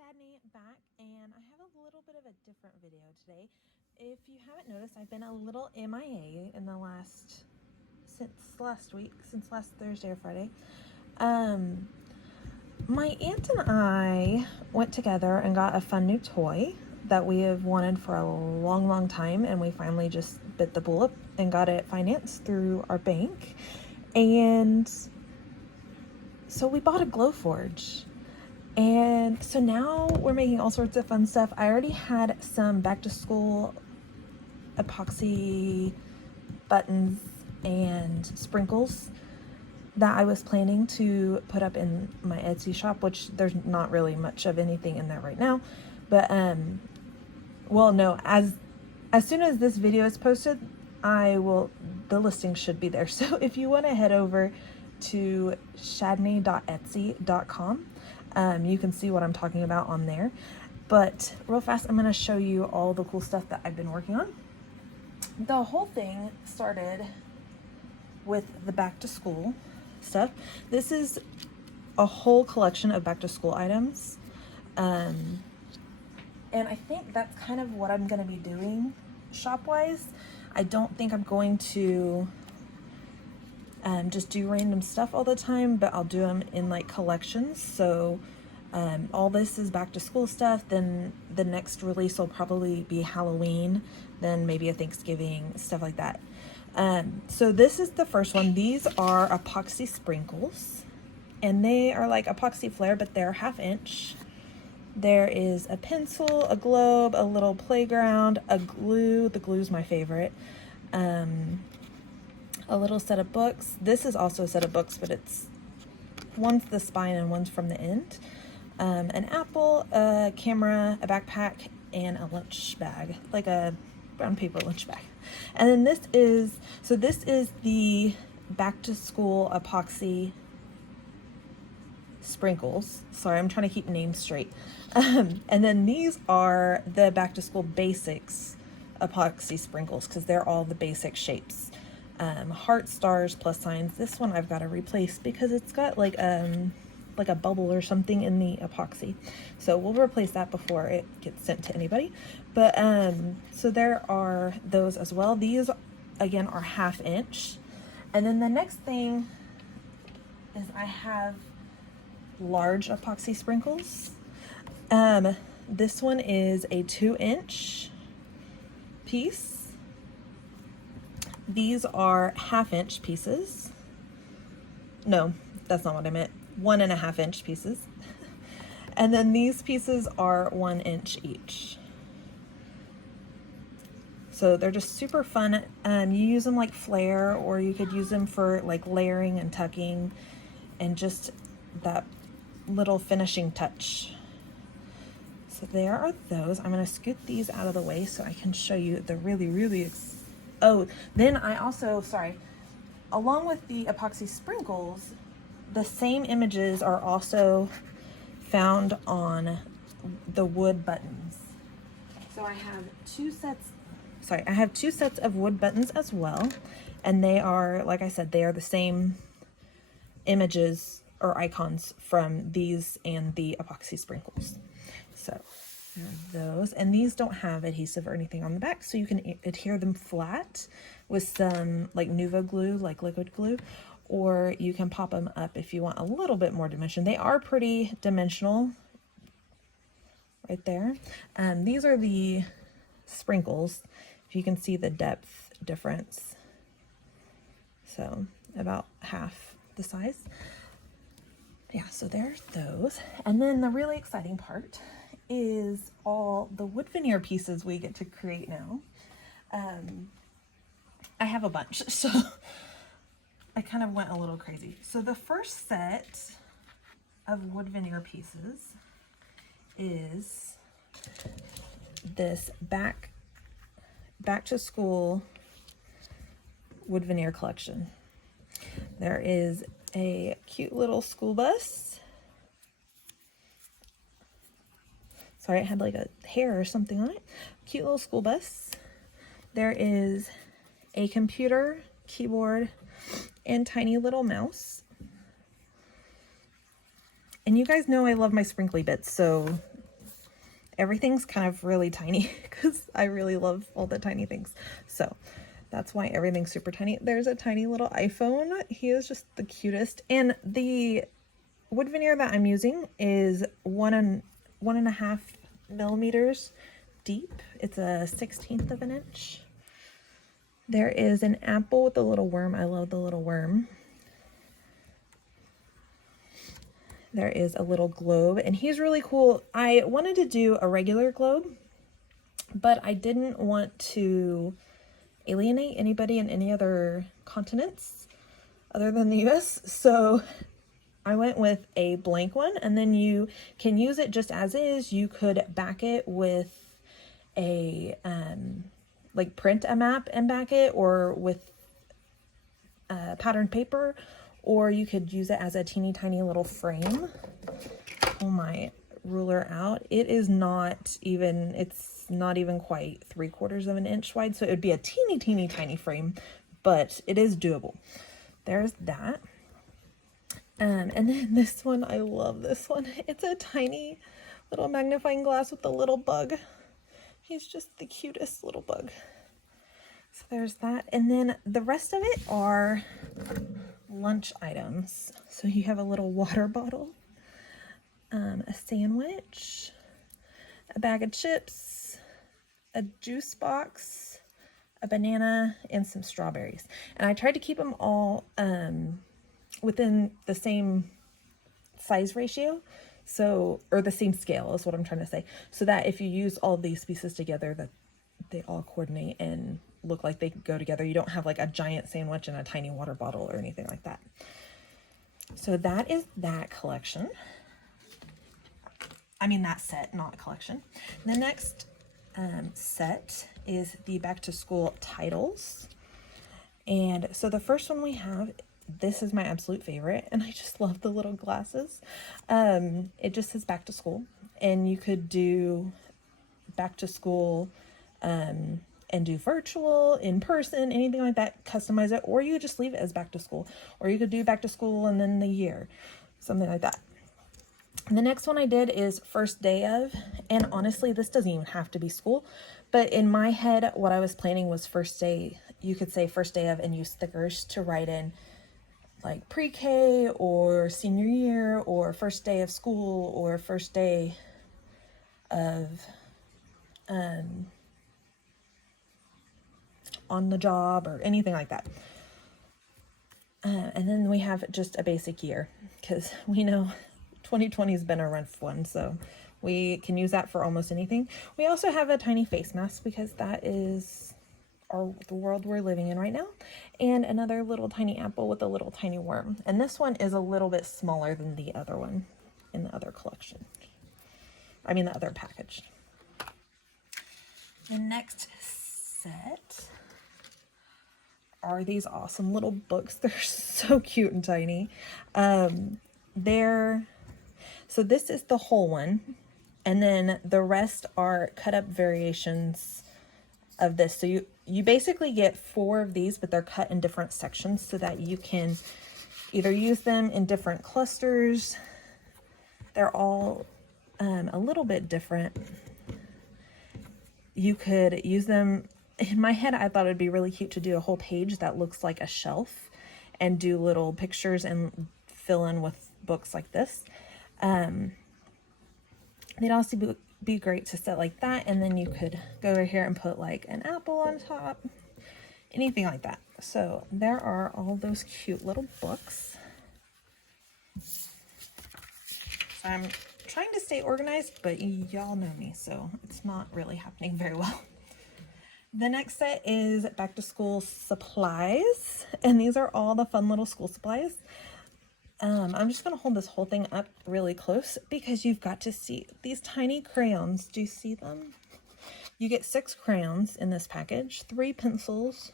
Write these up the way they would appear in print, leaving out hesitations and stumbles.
Shadney back, and I have a little bit of a different video today. If you haven't noticed, I've been a little MIA in the since last Thursday or Friday. My aunt and I went together and got a fun new toy that we have wanted for a long time, and we finally just bit the bullet and got it financed through our bank. And so we bought a Glowforge. And so now we're making all sorts of fun stuff. I already had some back to school epoxy buttons and sprinkles that I was planning to put up in my Etsy shop, which there's not really much of anything in there right now. But well, no, as soon as this video is posted, the listing should be there. So if you want to head over to shadney.etsy.com, you can see what I'm talking about on there. But real fast, I'm going to show you all the cool stuff that I've been working on. The whole thing started with the back to school stuff. This is a whole collection of back to school items. And I think that's kind of what I'm going to be doing shop wise. I don't think I'm going to just do random stuff all the time, but I'll do them in like collections. So all this is back to school stuff. Then the next release will probably be Halloween, then maybe a Thanksgiving, stuff like that. So this is the first one. These are Epoxy Sprinkles, and they are like epoxy flare, but they're 1/2 inch. There is a pencil, a globe, a little playground, a glue. The glue's my favorite. A little set of books. This is also a set of books, but one's the spine and one's from the end. An apple, a camera, a backpack, and a lunch bag, like a brown paper lunch bag. And then this is the back to school epoxy sprinkles. Sorry, I'm trying to keep names straight. And then these are the back to school basics epoxy sprinkles, because they're all the basic shapes. Heart, stars, plus signs. This one I've got to replace because it's got like a bubble or something in the epoxy. So we'll replace that before it gets sent to anybody. But so there are those as well. These again are 1/2 inch. And then the next thing is I have large epoxy sprinkles. This one is a 2 inch piece. These are 1/2 inch pieces. No, that's not what I meant. 1.5 inch pieces. And then these pieces are 1 inch each. So they're just super fun. You use them like flare, or you could use them for like layering and tucking and just that little finishing touch. So there are those. I'm going to scoot these out of the way so I can show you the really oh, then I also, sorry, along with the epoxy sprinkles, the same images are also found on the wood buttons. So I have two sets of wood buttons as well. And they are, like I said, they are the same images or icons from these and the epoxy sprinkles. So there are those, and these don't have adhesive or anything on the back, so you can adhere them flat with some like Nuvo glue, like liquid glue, or you can pop them up if you want a little bit more dimension. They are pretty dimensional right there. These are the sprinkles, if you can see the depth difference. So about half the size. Yeah, so there's those. And then the really exciting part is all the wood veneer pieces we get to create now. I have a bunch, so I kind of went a little crazy. So the first set of wood veneer pieces is this back to school wood veneer collection. There is a cute little school bus. Sorry, it had like a hair or something on it. Cute little school bus. There is a computer, keyboard, and tiny little mouse. And you guys know I love my sprinkly bits, so everything's kind of really tiny because I really love all the tiny things. So that's why everything's super tiny. There's a tiny little iPhone. He is just the cutest. And the wood veneer that I'm using is 1.5 millimeters deep. It's a 1/16 of an inch. There is an apple with a little worm. I love the little worm. There is a little globe, and he's really cool. I wanted to do a regular globe, but I didn't want to alienate anybody in any other continents other than the US. So I went with a blank one, and then you can use it just as is. You could back it with a, like print a map and back it, or with patterned paper, or you could use it as a teeny tiny little frame. Pull my ruler out. It is not even, it's not even quite 3/4 of an inch wide, so it would be a teeny tiny frame, but it is doable. There's that. And then this one, I love this one. It's a tiny little magnifying glass with a little bug. He's just the cutest little bug. So there's that. And then the rest of it are lunch items. So you have a little water bottle, a sandwich, a bag of chips, a juice box, a banana, and some strawberries. And I tried to keep them all within the same size ratio, so, or the same scale is what I'm trying to say, so that if you use all of these pieces together, that they all coordinate and look like they go together. You don't have like a giant sandwich and a tiny water bottle or anything like that. So that is that collection. I mean that set, not collection. The next set is the back to school titles. And so the first one we have, this is my absolute favorite, and I just love the little glasses. It just says back to school, and you could do back to school and do virtual, in person, anything like that, customize it, or you could just leave it as back to school, or you could do back to school and then the year, something like that. And the next one I did is first day of, and honestly, this doesn't even have to be school, but in my head, what I was planning was first day, you could say first day of and use stickers to write in like pre-K or senior year or first day of school or first day of on the job or anything like that. And then we have just a basic year, because we know 2020 has been a rough one, so we can use that for almost anything. We also have a tiny face mask, because that is the world we're living in right now, and another little tiny apple with a little tiny worm. And this one is a little bit smaller than the other one in the other collection. I mean the other package. The next set are these awesome little books. They're so cute and tiny. So this is the whole one, and then the rest are cut up variations of this. So you basically get 4 of these, but they're cut in different sections so that you can either use them in different clusters. They're all a little bit different. You could use them, in my head I thought it'd be really cute to do a whole page that looks like a shelf and do little pictures and fill in with books like this. They'd also be great to set like that, and then you could go over here and put like an apple on top, anything like that. So there are all those cute little books. So I'm trying to stay organized, but y'all know me, so it's not really happening very well. The next set is back to school supplies, and these are all the fun little school supplies. I'm just going to hold this whole thing up really close because you've got to see these tiny crayons. Do you see them? You get 6 crayons in this package, 3 pencils,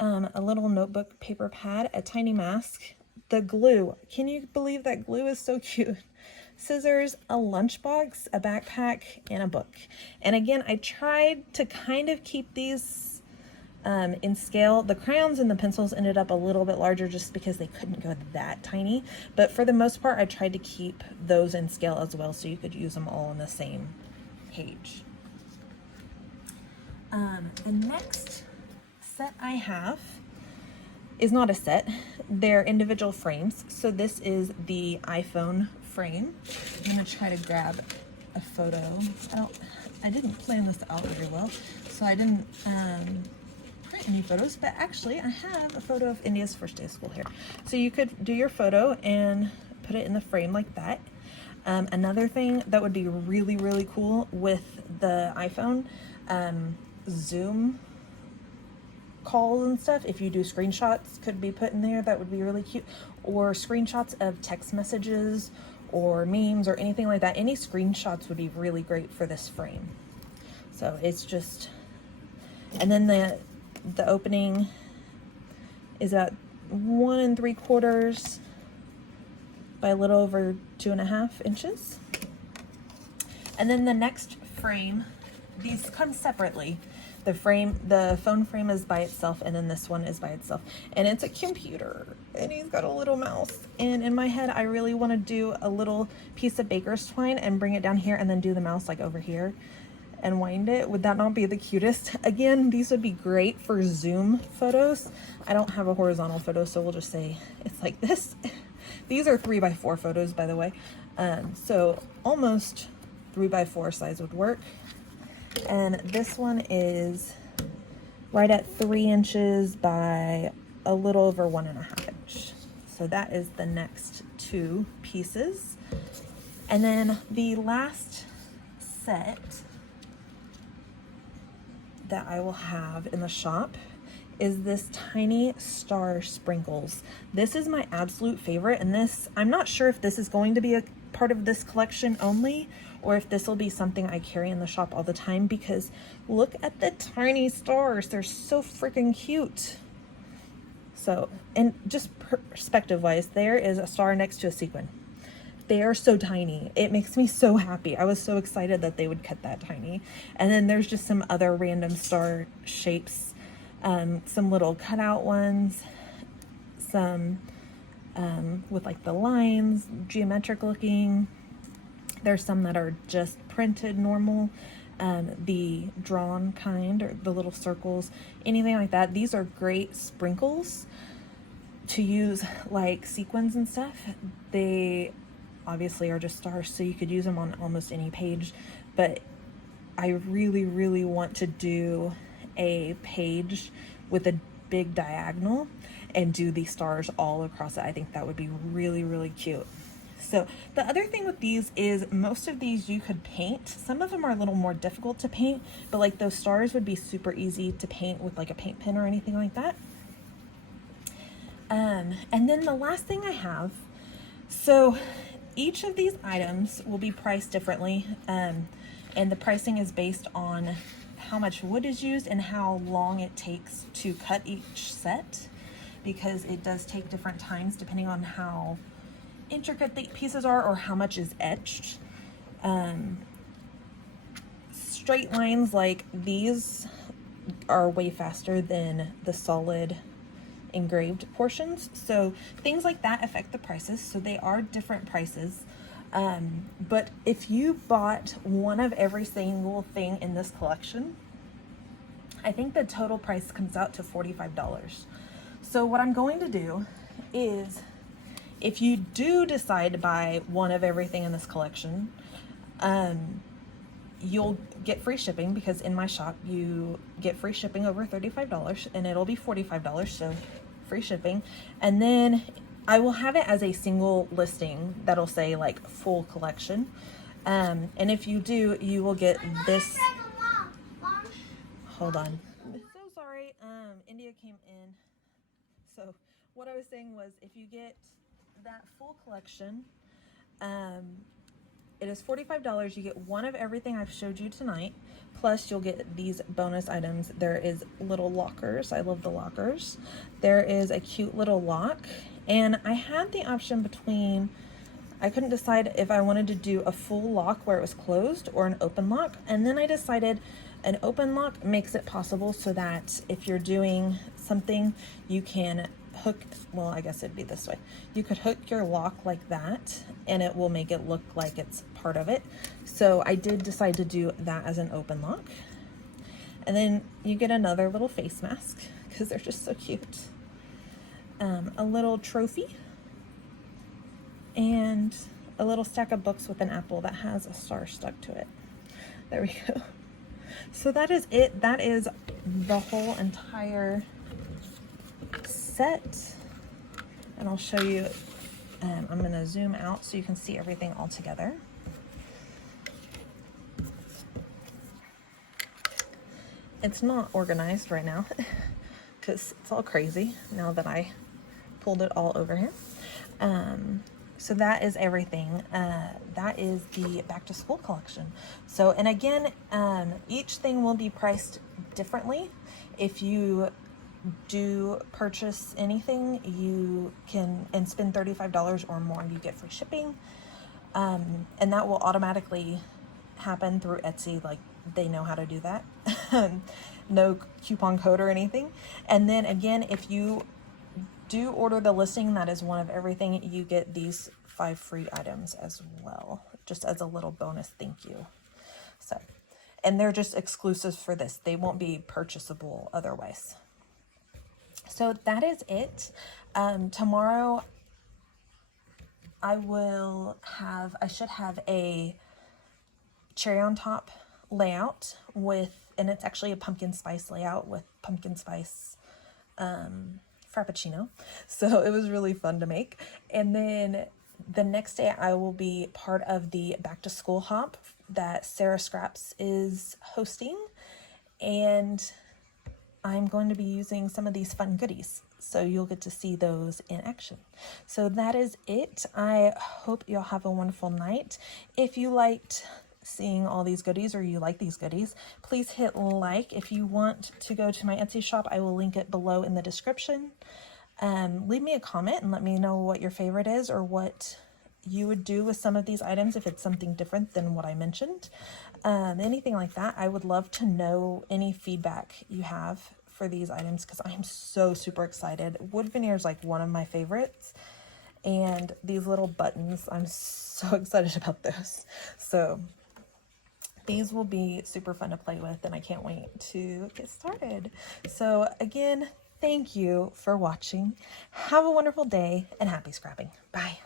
a little notebook paper pad, a tiny mask, the glue. Can you believe that glue is so cute? Scissors, a lunchbox, a backpack, and a book. And again, I tried to kind of keep these in scale. The crayons and the pencils ended up a little bit larger just because they couldn't go that tiny, but for the most part I tried to keep those in scale as well, so you could use them all in the same page. The next set I have is not a set, they're individual frames. So this is the iPhone frame. I'm gonna try to grab a photo. I didn't plan this out very well, so I didn't print any photos, but actually I have a photo of India's first day of school here. So you could do your photo and put it in the frame like that. Another thing that would be really, really cool with the iPhone, Zoom calls and stuff, if you do screenshots, could be put in there. That would be really cute. Or screenshots of text messages or memes or anything like that. Any screenshots would be really great for this frame. So it's just, and then the opening is at 1 3/4 by a little over 2.5 inches. And then the next frame, these come separately. The phone frame is by itself, and then this one is by itself. And it's a computer, and he's got a little mouse. And in my head, I really want to do a little piece of baker's twine and bring it down here and then do the mouse like over here and wind it. Would that not be the cutest? Again, these would be great for Zoom photos. I don't have a horizontal photo, so we'll just say it's like this. These are 3x4 photos, by the way. So almost 3x4 size would work. And this one is right at 3 inches by a little over 1.5 inch. So that is the next two pieces. And then the last set that I will have in the shop is this tiny star sprinkles. This is my absolute favorite, and this, I'm not sure if this is going to be a part of this collection only, or if this will be something I carry in the shop all the time, because look at the tiny stars. They're so freaking cute. So, and just perspective wise, there is a star next to a sequin. They are so tiny. It makes me so happy. I was so excited that they would cut that tiny. And then there's just some other random star shapes, some little cutout ones, some with like the lines, geometric looking. There's some that are just printed normal, the drawn kind, or the little circles, anything like that. These are great sprinkles to use like sequins and stuff. They obviously are just stars, so you could use them on almost any page, but I really, really want to do a page with a big diagonal and do these stars all across it. I think that would be really, really cute. So the other thing with these is most of these you could paint. Some of them are a little more difficult to paint, but like those stars would be super easy to paint with like a paint pen or anything like that. And then the last thing I have, so each of these items will be priced differently, and the pricing is based on how much wood is used and how long it takes to cut each set, because it does take different times depending on how intricate the pieces are or how much is etched. Straight lines like these are way faster than the solid engraved portions, so things like that affect the prices. So they are different prices, but if you bought one of every single thing in this collection, I think the total price comes out to $45. So what I'm going to do is, if you do decide to buy one of everything in this collection, you'll get free shipping, because in my shop you get free shipping over $35, and it'll be $45, so free shipping. And then I will have it as a single listing that'll say like full collection. And if you do, you will get this. Hold on. I'm so sorry. India came in. So what I was saying was, if you get that full collection, it is $45. You get one of everything I've showed you tonight, plus you'll get these bonus items. There is little lockers. I love the lockers. There is a cute little lock, and I had the option between, I couldn't decide if I wanted to do a full lock where it was closed or an open lock, and then I decided an open lock makes it possible so that if you're doing something, you can hook, well, I guess it'd be this way. You could hook your lock like that, and it will make it look like it's part of it. So I did decide to do that as an open lock. And then you get another little face mask because they're just so cute. A little trophy and a little stack of books with an apple that has a star stuck to it. There we go. So that is it. That is the whole entire set. And I'll show you, I'm gonna zoom out so you can see everything all together. It's not organized right now because it's all crazy now that I pulled it all over here. So that is everything. That is the back to school collection. So, and again, each thing will be priced differently. If you do purchase anything, you can, and spend $35 or more, you get free shipping. And that will automatically happen through Etsy. Like, they know how to do that. No coupon code or anything. And then again, if you do order the listing, that is one of everything, you get these 5 free items as well, just as a little bonus thank you. So, and they're just exclusive for this. They won't be purchasable otherwise. So that is it. Tomorrow I should have a cherry on top layout with, and it's actually a pumpkin spice layout with pumpkin spice frappuccino. So it was really fun to make. And then the next day I will be part of the back to school hop that Sarah Scraps is hosting. And I'm going to be using some of these fun goodies. So you'll get to see those in action. So that is it. I hope you'll have a wonderful night. If you liked seeing all these goodies or you like these goodies, please hit like. If you want to go to my Etsy shop, I will link it below in the description. Leave me a comment and let me know what your favorite is or what you would do with some of these items if it's something different than what I mentioned. Anything like that. I would love to know any feedback you have for these items because I am so super excited. Wood veneer is like one of my favorites. And these little buttons, I'm so excited about those. So these will be super fun to play with and I can't wait to get started. So again, thank you for watching. Have a wonderful day and happy scrapping. Bye.